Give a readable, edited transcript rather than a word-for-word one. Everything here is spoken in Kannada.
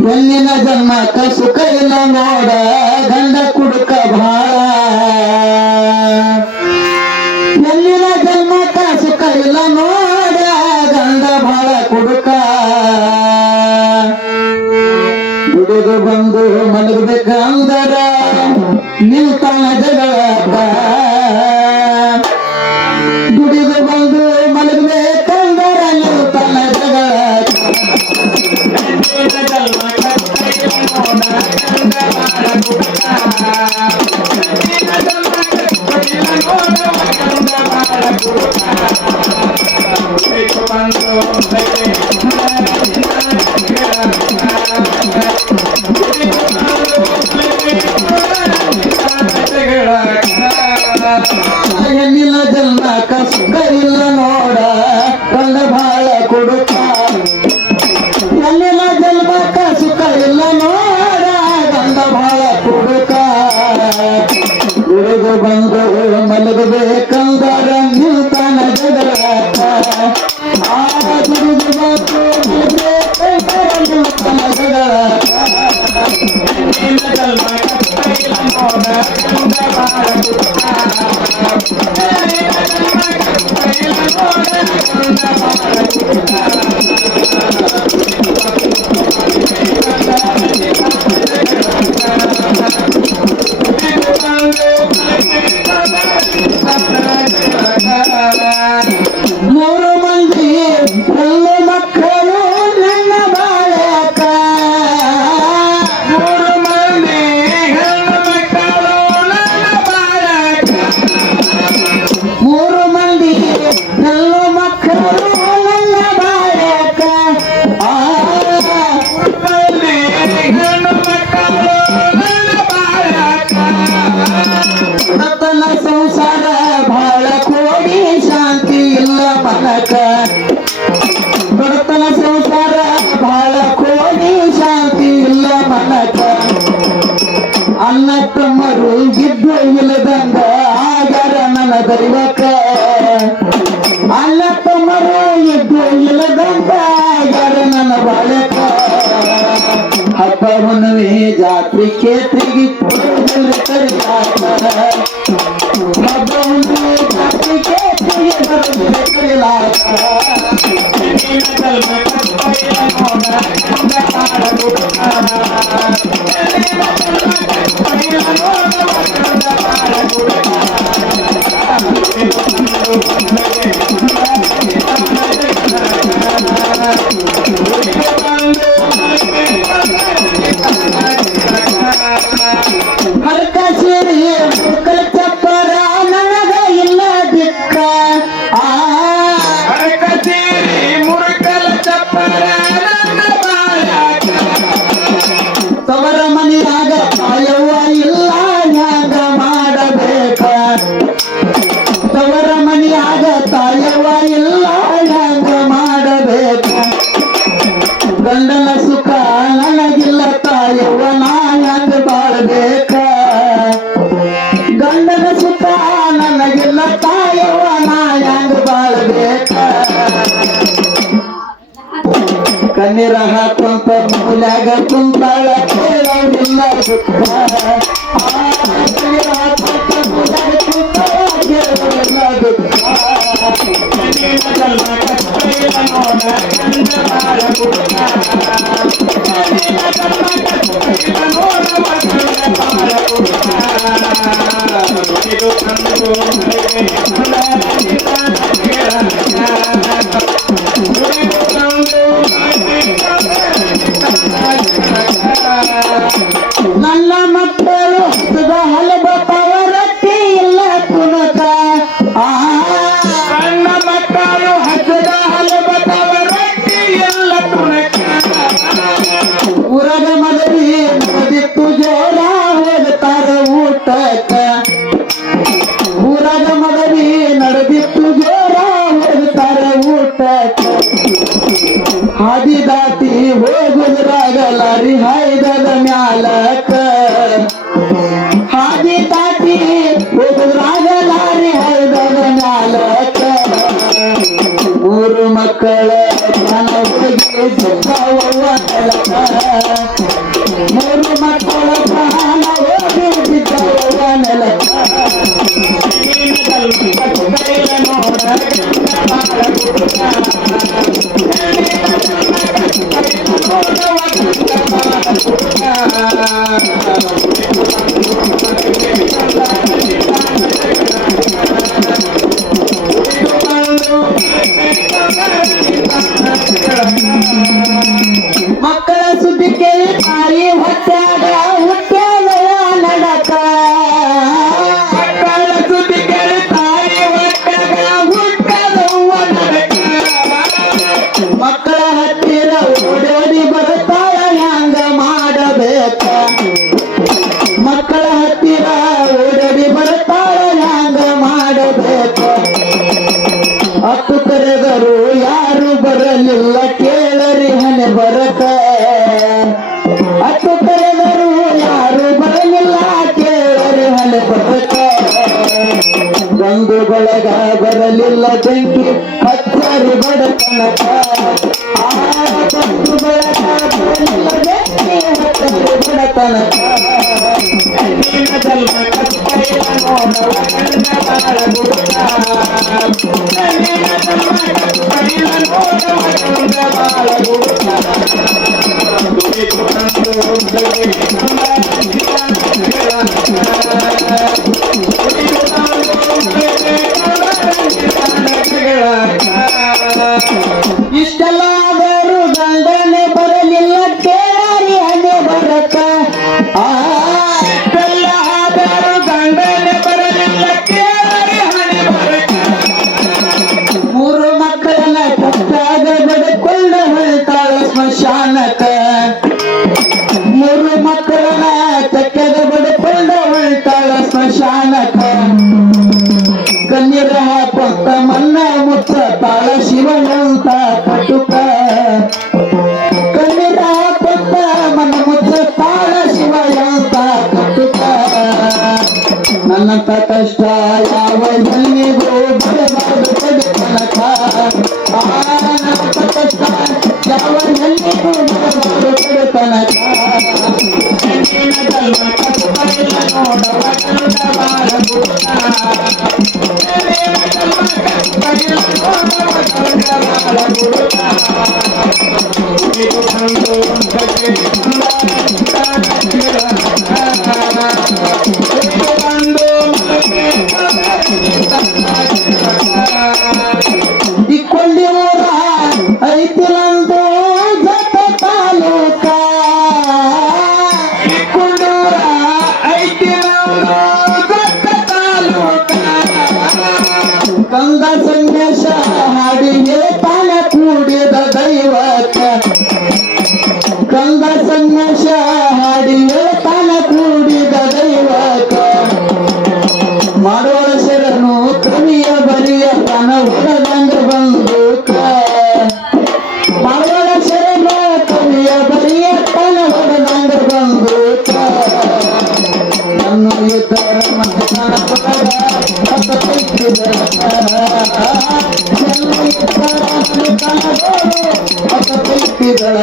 ಹೆಣ್ಣಿನ ಜನ್ಮಕ್ಕ ಸುಖ ಇಲ್ಲ ನೋಡ ಗಂಡ ಕುಡುಕ ಭಾಳ ಹೆಣ್ಣಿನ ಜನ್ಮಕ್ಕ ಸುಖ ಇಲ್ಲ ನೋಡ ಗಂಡ ಭಾಳ ಕುಡುಕ ದುಡಿದು ಬಂದು ಮಲಗಬೇಕಂದರ ನಿಲ್ತಾನ ಜಗಳಕ್ಕ ದುಡಿದು ಬಂದು ಮಲಗಬೇಕಂದರ ನಿಲ್ತಾನ ಜಗಳಕ್ಕ ಹೆಣ್ಣಿನ ಜನ್ಮಕ್ಕ ಸುಖ ಇಲ್ಲ ನೋಡ ಗಂಡ ಭಾಳ ಕುಡುಕ ಹೆಣ್ಣಿನ ಜನ್ಮಕ್ಕ ಸುಖ ಇಲ್ಲ ನೋಡ ಗಂಡ ಭಾಳ ಕುಡುಕ ದುಡಿದು ಬಂದು ಮಲಗಬೇಕಂದರ ನಿಲ್ತಾನ ಜಗಳಕ್ಕ ದುಡಿದು ಬಂದು ಮಲಗಬೇಕಂದರ ನಿಲ್ತಾನ ಜಗಳಕ್ಕ ಮೂರು ಮಂದಿ ಹೆಣ್ಣು ಮಕ್ಕಳು ನನ್ನ ಬಾಳಕ ಮೂರು ಮಂದಿ ಹೆಣ್ಣು ಮಕ್ಕಳು ನನ್ನ ಬಾಳಕ ಮೂರು ಮಂದಿ ಹೆಣ್ಣು ಮಕ್ಕಳು ನನ್ನ ಬಾಳಕ ಹೆಣ್ಣು ಮಕ್ಕಳು ನನ್ನ ಬಾಳಕ ರತನ ಸಂಸಾರ ಬಾಳ ಕೋಡಿ ಶಾಂತಿ ಇಲ್ಲ ಮನಕ ಬಡತನ ಸಂಸಾರ ಬಾಳ ಕೋಡಿ ಶಾಂತಿ ಇಲ್ಲ ಮನಕ ಅನ್ನ ತಮ್ಮರು ಗಿದ್ದು ಇಲ್ಲದಂಗ ಆಗರ ನನ್ನ ದೈವಕ ಅನ್ನ ತಮ್ಮರು ಗಿದ್ದು ಇಲ್ಲದಂಗ ಆಗರ ನನ್ನ ಬಾಳಕ ಹಬ್ಬ ಹುಣ್ಣಿಮೆ ಜಾತ್ರೆ ಕೇತ್ರಿಗೆ ಕರಿತಾರ ಹಬ್ಬ ಹುಣ್ಣಿಮೆ ಜಾತ್ರೆ ಕೇತ್ರಿಗೆ ಕರಿಲಾರ ಹರಕ ಸೇರಿ ಮುಕ್ಕಳ ಚಪ್ಪರ ನನಗ ಇಲ್ಲ ದಿಕ್ಕ ಹರಕ ಸೇರಿ ಮುರುಕಲ ಚಪ್ಪರ ನನ್ನ ಬಾಳಕ ತವರ ಮನೆಯಾಗ ತಾಯವ್ವ ಇಲ್ಲ ಹ್ಯಾಂಗ ಮಾಡಬೇಕ ತವರ ಮನೆಯಾಗ ತಾಯವ್ವ ಇಲ್ಲ ಹ್ಯಾಂಗ ಮಾಡಬೇಕ ಗಂಡನ ಸುಖ ನನಗಿಲ್ಲ ತಾಯವ್ವ ನಾ ಹ್ಯಾಂಗ ಬಾಳ್ಬೇಕ ಗಂಡನ ಸುಖ ನನಗಿಲ್ಲ ತಾಯವ್ವ ನಾ ಹ್ಯಾಂಗ ಬಾಳ್ಬೇಕ ಕಣ್ಣೀರ ಹಾಕೊಂತ ಮೂಲ್ಯಾಗ ಕುಂತಾಳ ಕೇಳೋದಿಲ್ಲ ದುಃಖ ಕಣ್ಣೀರ ಹಾಕೊಂತ ಮೂಲ್ಯಾಗ ಕುಂತಾಳ ಕೇಳೋದಿಲ್ಲ ದುಃಖ ನನ್ನ ಮಕ್ಕಳು ಹತ್ತದ ಹಲಬ ರೊಟ್ಟಿ ಇಲ್ಲ ಕುನಕ ನನ್ನ ಮಕ್ಕಳು ಹತ್ತದ ಹಲಬ ರೊಟ್ಟಿ ಇಲ್ಲ ಕುನಕ ಊರಗ ಮದುವೆ ನಡೆದಿತ್ತು ಜೋರ ಹೋಗ್ತಾರ ಊಟಕ್ಕ ಊರಗ ಮದುವೆ ನಡೆದಿತ್ತು ಜೋರ ಹೋಗ್ತಾರ ಊಟಕ್ಕ ಹಾದಿ ದಾಟಿ ಹೋಗುದ್ರಾಗಲಾರಿ ಹಾಯ್ದದ ಮ್ಯಾಲಕ ಹಾದಿ ದಾಟಿ ಹೋಗುದ್ರಾಗಲಾರಿ ಹಾಯ್ದದ ಮ್ಯಾಲಕ ಮೂರು ಮಕ್ಕಳ ಹೋಗಿ ಮಕ್ಕಳ ಸುದ್ದಿ ಕೇಳಿ ತಾಯಿ ಹೊಟ್ಟ್ಯಾಗ ಹುಟ್ಟ್ಯಾಗವ ನಡಕ ಮಕ್ಕಳ ಸುದ್ದಿ ಕೇಳಿ ತಾಯಿ ಹೊಟ್ಟ್ಯಾಗ ಹುಟ್ಟ್ಯಾಗವ ನಡಕ ಮಕ್ಕಳ ಹತ್ತಿರ ಓಡೋಡಿ ಬರ್ತಾಳ ಹ್ಯಾಂಗ ಮಾಡಬೇಕ ಮಕ್ಕಳ ಹತ್ತಿರ ಓಡೋಡಿ ಬರ್ತಾಳ ಹ್ಯಾಂಗ ಮಾಡಬೇಕ ಹತ್ತು ಕರೆದರು ಯಾರು ಬರಲಿಲ್ಲ ಕೇಳರಿ ಹಣೆ ಬರಕ ಹತ್ತು ಕರೆದರು ಯಾರು ಬರಲಿಲ್ಲ ಕೇಳರಿ ಹಣೆ ಬರಕ ಒಂದು ಬಳಗ ಬರಲಿಲ್ಲ ಬೆಂಕಿ ಹಚ್ಚರಿ ಬಡತನಕ ಒಂದು ಬಳಗ ಬರಲಿಲ್ಲ ಬೆಂಕಿ ಹಚ್ಚರಿ ಬಡತನಕ ಇಷ್ಟೆಲ್ಲ ಆದರೂ ಗಂಡನೆ ಬರಲಿಲ್ಲ ಕೇಳರಿ ಹಣೆ ಬರಕ ಇಷ್ಟೆಲ್ಲ ಆದರೂ ಗಂಡನೆ ಬರಲಿಲ್ಲ ಕೇಳರಿ ಹಣೆ ಬರಕ ಮೂರು ಮಕ್ಕಳನ್ನ ಕಷ್ಟಾಗ ಬಡಕೊಂಡ ಹೊಳ್ತಾಳ ಸ್ಮಶಾನಕ ಮೂರು ಮಕ್ಕಳನ್ನ ಚಕ್ಕದ ಬಡಕೊಂಡ ಹೊಳ್ತಾಳ ಸ್ಮಶಾನಕ ಕಣ್ಣೀರ ಹಾಕೊಂತ ಮನ್ನ ಮುಚ್ಚ ತಾಳ ಶಿವನಂತ ಕಟುಕ ಕಣ್ಣೀರ ಹಾಕೊಂತ ಮನ್ನ ಮುಚ್ಚ ತಾಳ ಶಿವನಂತ ಕಟುಕ ನನ್ನಂತ ಕಷ್ಟ ಯಾವ ಜನ್ಮಿಗೂ ಬರಬಾರದು ಕಡಿತನಕ ನನ್ನಂತ ಕಷ್ಟ ಯಾವ ಜನ್ಮಿಗೂ ಬರಬಾರದು ಕಡಿತನಕ ನೋಡವ ಬಾಳ ಇಕ್ಕೊಂಡಿ ಊರ ಐತಿಲಂದು ಜತ ತಾಲೂಕ ಇಕ್ಕೊಂಡೂರ ಐತಿಲಂದು ಜತ ತಾಲೂಕ ಕಂದ ಸಂದೇಶ ಹಾಡಿಗೆ ತಾನ ಕೂಡಿದ ದೈವಕ ಕಂದ ಸಂದೇಶ ಹಾಡಿಗೆ ತಾನ ಕೂಡಿದ ದೈವಕ ಮಾಡೋಳ ಶರಣು ಕವಿಯ ಬರಿಯ ತನ ಹೊರದಂಗ ಬಂದೂಕ ಮಾಡೋಳ ಶರಣು ಕವಿಯ ಬರಿಯ ತನ ಹೊರದಂಗ ಬಂದೂಕ ನನ್ನ ಇತರ ಮತನ ಪದ ಹತ ಕೈತಿದರ ಎಲ್ಲ ಇತರ ಮತನ ಹತ ಕೈತಿದರ